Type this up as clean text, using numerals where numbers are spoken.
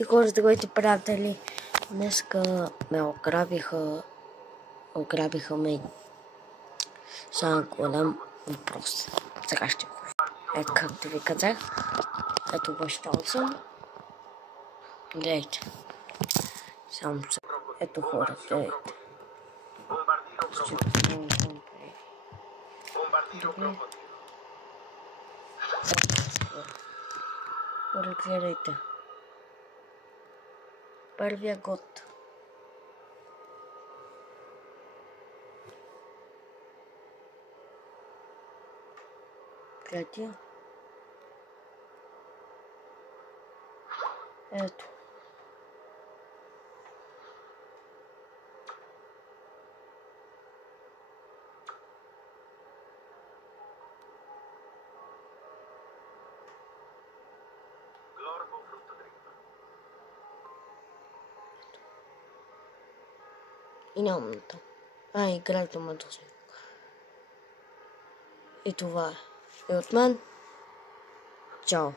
И хора, здравейте, приятели! Днеска ме ограбиха ме. Само голям въпрос. Сега ще го. Както ви казах, ето бащал съм. Гледайте. Само се. Ето хора, гледайте. Хора, гледайте. Първия год. Гледайте. Ето. И нямам там. Играйте ме до сега. И това е от мен. Чао.